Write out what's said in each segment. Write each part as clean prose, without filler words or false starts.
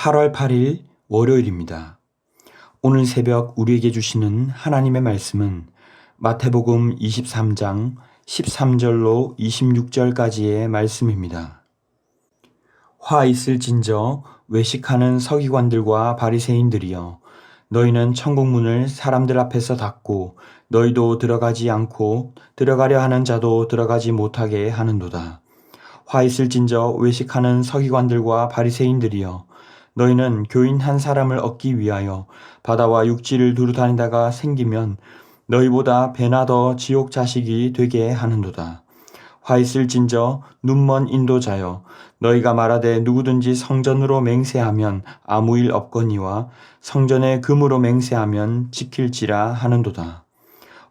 8월 8일 월요일입니다. 오늘 새벽 우리에게 주시는 하나님의 말씀은 마태복음 23장 13절로 26절까지의 말씀입니다. 화 있을진저 외식하는 서기관들과 바리새인들이여, 너희는 천국문을 사람들 앞에서 닫고 너희도 들어가지 않고 들어가려 하는 자도 들어가지 못하게 하는도다. 화 있을진저 외식하는 서기관들과 바리새인들이여, 너희는 교인 한 사람을 얻기 위하여 바다와 육지를 두루 다니다가 생기면 너희보다 배나 더 지옥 자식이 되게 하는도다. 화 있을진저 눈먼 인도자여, 너희가 말하되 누구든지 성전으로 맹세하면 아무 일 없거니와 성전에 금으로 맹세하면 지킬지라 하는도다.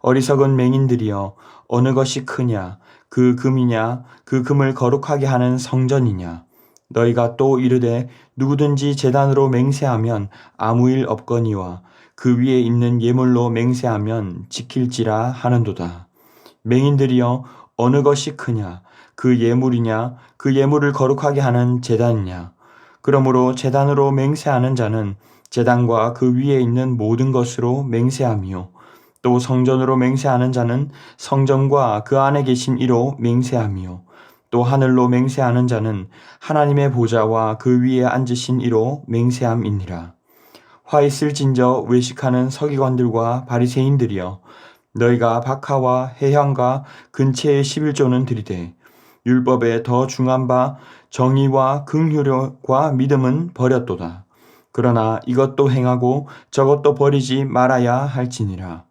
어리석은 맹인들이여, 어느 것이 크냐, 그 금이냐, 그 금을 거룩하게 하는 성전이냐. 너희가 또 이르되 누구든지 제단으로 맹세하면 아무 일 없거니와 그 위에 있는 예물로 맹세하면 지킬지라 하는도다. 맹인들이여, 어느 것이 크냐, 그 예물이냐, 그 예물을 거룩하게 하는 제단이냐. 그러므로 제단으로 맹세하는 자는 제단과 그 위에 있는 모든 것으로 맹세하며, 또 성전으로 맹세하는 자는 성전과 그 안에 계신 이로 맹세하며, 또 하늘로 맹세하는 자는 하나님의 보좌와 그 위에 앉으신 이로 맹세함이니라. 화 있을진저 외식하는 서기관들과 바리새인들이여, 너희가 박하와 해향과 근체의 11조는 들이되 율법에 더 중한 바 정의와 긍휼과 믿음은 버렸도다. 그러나 이것도 행하고 저것도 버리지 말아야 할지니라.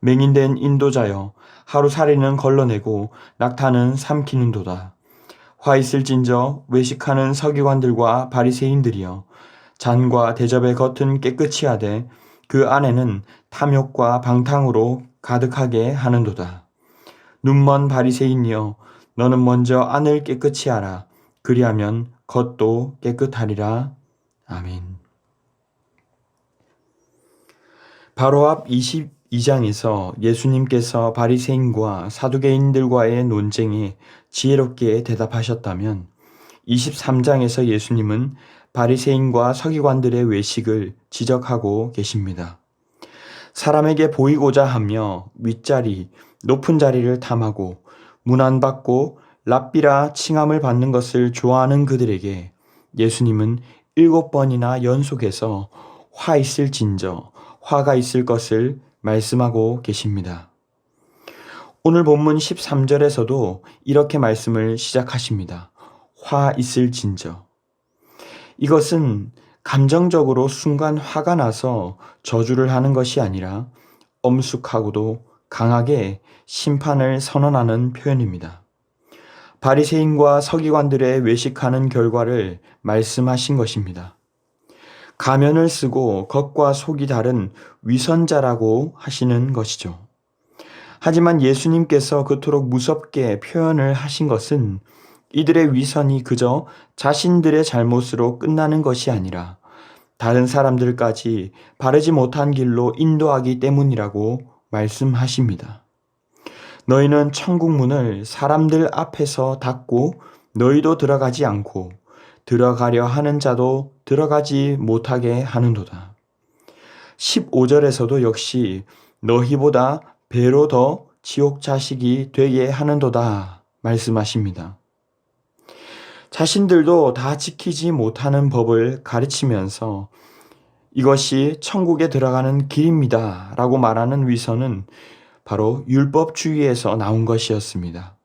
맹인된 인도자여, 하루살이는 걸러내고 낙타는 삼키는도다. 화 있을진저 외식하는 서기관들과 바리새인들이여, 잔과 대접의 겉은 깨끗이 하되 그 안에는 탐욕과 방탕으로 가득하게 하는도다. 눈먼 바리새인이여, 너는 먼저 안을 깨끗이 하라. 그리하면 겉도 깨끗하리라. 아멘. 바로 앞 22장에서 예수님께서 바리새인과 사두개인들과의 논쟁에 지혜롭게 대답하셨다면, 23장에서 예수님은 바리새인과 서기관들의 외식을 지적하고 계십니다. 사람에게 보이고자 하며 윗자리, 높은 자리를 탐하고 문안받고 랍비라 칭함을 받는 것을 좋아하는 그들에게 예수님은 7번이나 연속해서 화 있을진저, 화가 있을 것을 말씀하고 계십니다. 오늘 본문 13절에서도 이렇게 말씀을 시작하십니다. 화 있을진저. 이것은 감정적으로 순간 화가 나서 저주를 하는 것이 아니라 엄숙하고도 강하게 심판을 선언하는 표현입니다. 바리새인과 서기관들의 외식하는 결과를 말씀하신 것입니다. 가면을 쓰고 겉과 속이 다른 위선자라고 하시는 것이죠. 하지만 예수님께서 그토록 무섭게 표현을 하신 것은 이들의 위선이 그저 자신들의 잘못으로 끝나는 것이 아니라 다른 사람들까지 바르지 못한 길로 인도하기 때문이라고 말씀하십니다. 너희는 천국 문을 사람들 앞에서 닫고 너희도 들어가지 않고 들어가려 하는 자도 들어가지 못하게 하는도다. 15절에서도 역시 너희보다 배로 더 지옥 자식이 되게 하는도다 말씀하십니다. 자신들도 다 지키지 못하는 법을 가르치면서 이것이 천국에 들어가는 길입니다 라고 말하는 위선은 바로 율법주의에서 나온 것이었습니다.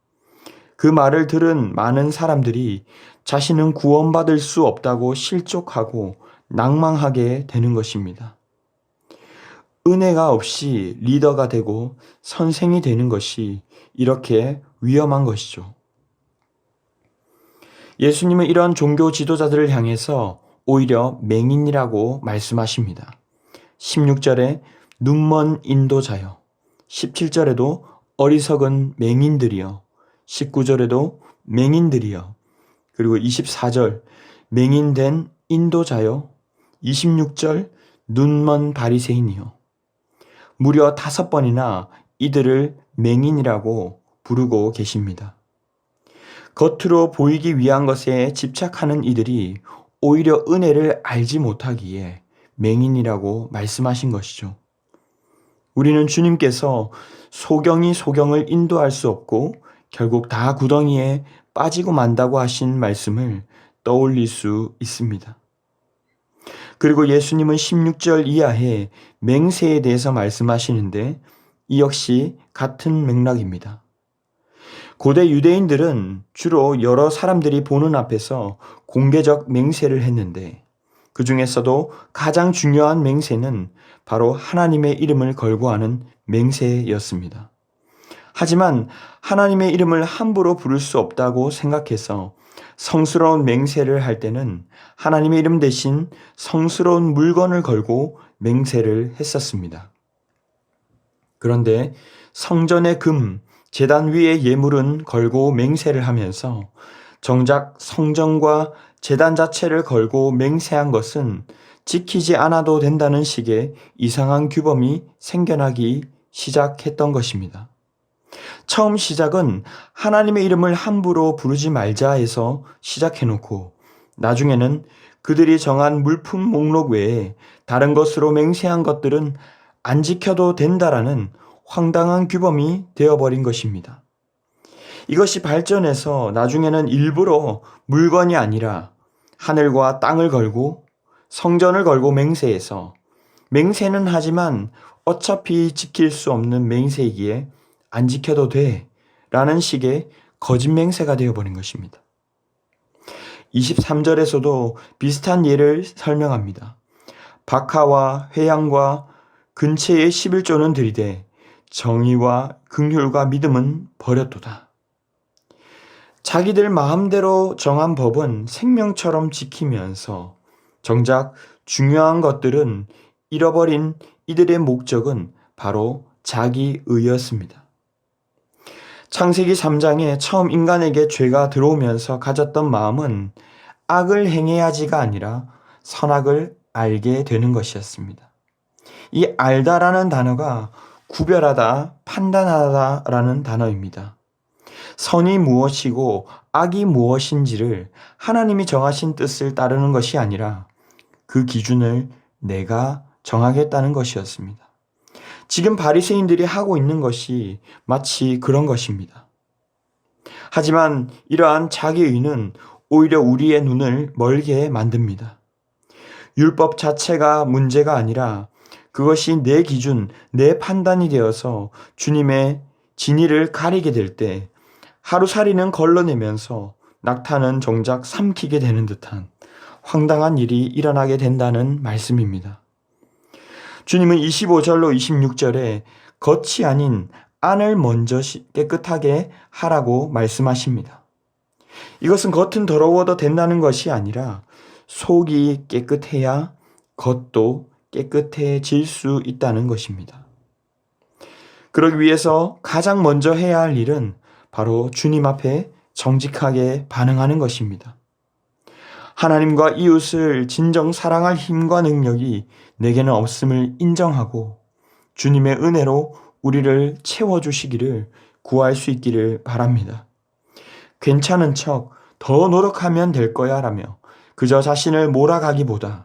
그 말을 들은 많은 사람들이 자신은 구원받을 수 없다고 실족하고 낭망하게 되는 것입니다. 은혜가 없이 리더가 되고 선생이 되는 것이 이렇게 위험한 것이죠. 예수님은 이런 종교 지도자들을 향해서 오히려 맹인이라고 말씀하십니다. 16절에 눈먼 인도자여, 17절에도 어리석은 맹인들이여, 19절에도 맹인들이여, 그리고 24절 맹인된 인도자여, 26절 눈먼 바리새인이여. 무려 5번이나 이들을 맹인이라고 부르고 계십니다. 겉으로 보이기 위한 것에 집착하는 이들이 오히려 은혜를 알지 못하기에 맹인이라고 말씀하신 것이죠. 우리는 주님께서 소경이 소경을 인도할 수 없고 결국 다 구덩이에 빠지고 만다고 하신 말씀을 떠올릴 수 있습니다. 그리고 예수님은 16절 이하에 맹세에 대해서 말씀하시는데 이 역시 같은 맥락입니다. 고대 유대인들은 주로 여러 사람들이 보는 앞에서 공개적 맹세를 했는데 그 중에서도 가장 중요한 맹세는 바로 하나님의 이름을 걸고 하는 맹세였습니다. 하지만 하나님의 이름을 함부로 부를 수 없다고 생각해서 성스러운 맹세를 할 때는 하나님의 이름 대신 성스러운 물건을 걸고 맹세를 했었습니다. 그런데 성전의 금, 제단 위의 예물은 걸고 맹세를 하면서 정작 성전과 제단 자체를 걸고 맹세한 것은 지키지 않아도 된다는 식의 이상한 규범이 생겨나기 시작했던 것입니다. 처음 시작은 하나님의 이름을 함부로 부르지 말자 해서 시작해놓고 나중에는 그들이 정한 물품 목록 외에 다른 것으로 맹세한 것들은 안 지켜도 된다라는 황당한 규범이 되어버린 것입니다. 이것이 발전해서 나중에는 일부러 물건이 아니라 하늘과 땅을 걸고 성전을 걸고 맹세해서 맹세는 하지만 어차피 지킬 수 없는 맹세이기에 안 지켜도 돼 라는 식의 거짓 맹세가 되어버린 것입니다. 23절에서도 비슷한 예를 설명합니다. 박하와 회양과 근체의 11조는 들이되 정의와 긍휼과 믿음은 버렸도다. 자기들 마음대로 정한 법은 생명처럼 지키면서 정작 중요한 것들은 잃어버린 이들의 목적은 바로 자기의였습니다. 창세기 3장에 처음 인간에게 죄가 들어오면서 가졌던 마음은 악을 행해야지가 아니라 선악을 알게 되는 것이었습니다. 이 알다라는 단어가 구별하다, 판단하다라는 단어입니다. 선이 무엇이고 악이 무엇인지를 하나님이 정하신 뜻을 따르는 것이 아니라 그 기준을 내가 정하겠다는 것이었습니다. 지금 바리새인들이 하고 있는 것이 마치 그런 것입니다. 하지만 이러한 자기의는 오히려 우리의 눈을 멀게 만듭니다. 율법 자체가 문제가 아니라 그것이 내 기준, 내 판단이 되어서 주님의 진의를 가리게 될 때 하루살이는 걸러내면서 낙타는 정작 삼키게 되는 듯한 황당한 일이 일어나게 된다는 말씀입니다. 주님은 25절로 26절에 겉이 아닌 안을 먼저 깨끗하게 하라고 말씀하십니다. 이것은 겉은 더러워도 된다는 것이 아니라 속이 깨끗해야 겉도 깨끗해질 수 있다는 것입니다. 그러기 위해서 가장 먼저 해야 할 일은 바로 주님 앞에 정직하게 반응하는 것입니다. 하나님과 이웃을 진정 사랑할 힘과 능력이 내게는 없음을 인정하고 주님의 은혜로 우리를 채워주시기를 구할 수 있기를 바랍니다. 괜찮은 척 더 노력하면 될 거야 라며 그저 자신을 몰아가기보다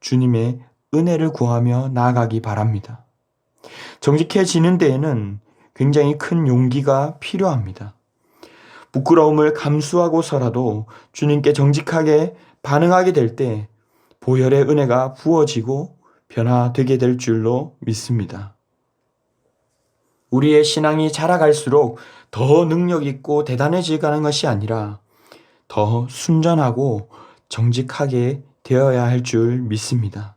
주님의 은혜를 구하며 나아가기 바랍니다. 정직해지는 데에는 굉장히 큰 용기가 필요합니다. 부끄러움을 감수하고서라도 주님께 정직하게 반응하게 될 때 보혈의 은혜가 부어지고 변화되게 될 줄로 믿습니다. 우리의 신앙이 자라갈수록 더 능력 있고 대단해지가는 것이 아니라 더 순전하고 정직하게 되어야 할 줄 믿습니다.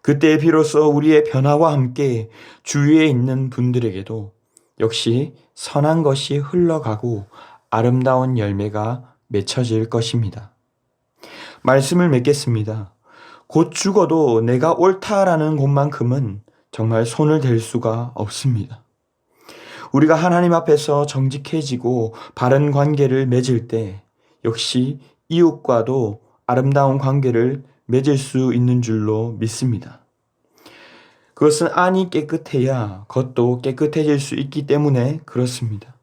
그때 비로소 우리의 변화와 함께 주위에 있는 분들에게도 역시 선한 것이 흘러가고 아름다운 열매가 맺혀질 것입니다. 말씀을 맺겠습니다. 곧 죽어도 내가 옳다라는 것만큼은 정말 손을 댈 수가 없습니다. 우리가 하나님 앞에서 정직해지고 바른 관계를 맺을 때 역시 이웃과도 아름다운 관계를 맺을 수 있는 줄로 믿습니다. 그것은 안이 깨끗해야 겉도 깨끗해질 수 있기 때문에 그렇습니다.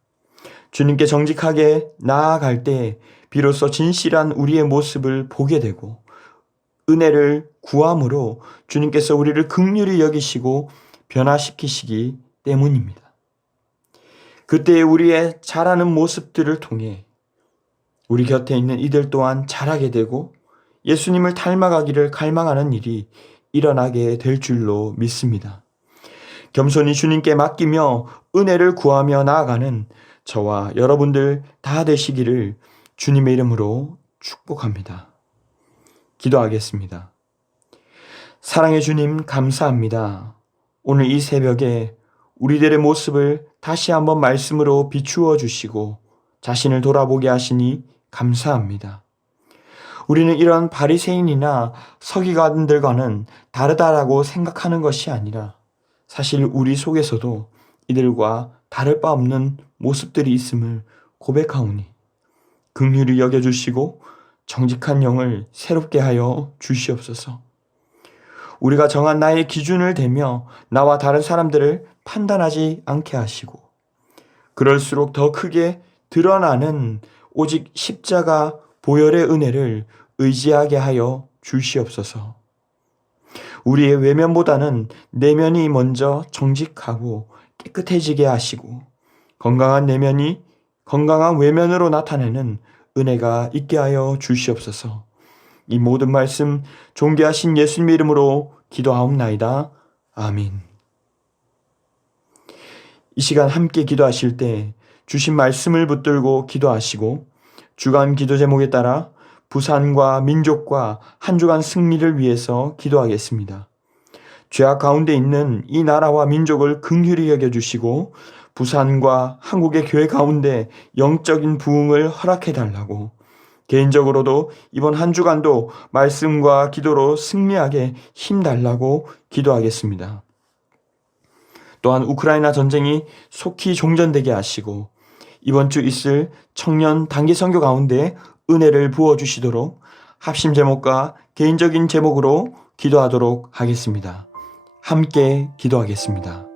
주님께 정직하게 나아갈 때 비로소 진실한 우리의 모습을 보게 되고 은혜를 구함으로 주님께서 우리를 긍휼히 여기시고 변화시키시기 때문입니다. 그때 우리의 자라는 모습들을 통해 우리 곁에 있는 이들 또한 자라게 되고 예수님을 닮아가기를 갈망하는 일이 일어나게 될 줄로 믿습니다. 겸손히 주님께 맡기며 은혜를 구하며 나아가는 저와 여러분들 다 되시기를 주님의 이름으로 축복합니다. 기도하겠습니다. 사랑의 주님, 감사합니다. 오늘 이 새벽에 우리들의 모습을 다시 한번 말씀으로 비추어 주시고 자신을 돌아보게 하시니 감사합니다. 우리는 이런 바리새인이나 서기관들과는 다르다라고 생각하는 것이 아니라 사실 우리 속에서도 이들과 다를 바 없는 모습들이 있음을 고백하오니 긍휼히 여겨주시고 정직한 영을 새롭게 하여 주시옵소서. 우리가 정한 나의 기준을 대며 나와 다른 사람들을 판단하지 않게 하시고 그럴수록 더 크게 드러나는 오직 십자가 보혈의 은혜를 의지하게 하여 주시옵소서. 우리의 외면보다는 내면이 먼저 정직하고 깨끗해지게 하시고 건강한 내면이 건강한 외면으로 나타내는 은혜가 있게 하여 주시옵소서. 이 모든 말씀 존귀하신 예수님의 이름으로 기도하옵나이다. 아멘. 이 시간 함께 기도하실 때 주신 말씀을 붙들고 기도하시고 주간 기도 제목에 따라 부산과 민족과 한 주간 승리를 위해서 기도하겠습니다. 죄악 가운데 있는 이 나라와 민족을 긍휼히 여겨주시고 부산과 한국의 교회 가운데 영적인 부흥을 허락해달라고 개인적으로도 이번 한 주간도 말씀과 기도로 승리하게 힘달라고 기도하겠습니다. 또한 우크라이나 전쟁이 속히 종전되게 하시고 이번 주 있을 청년 단기 선교 가운데 은혜를 부어주시도록 합심 제목과 개인적인 제목으로 기도하도록 하겠습니다. 함께 기도하겠습니다.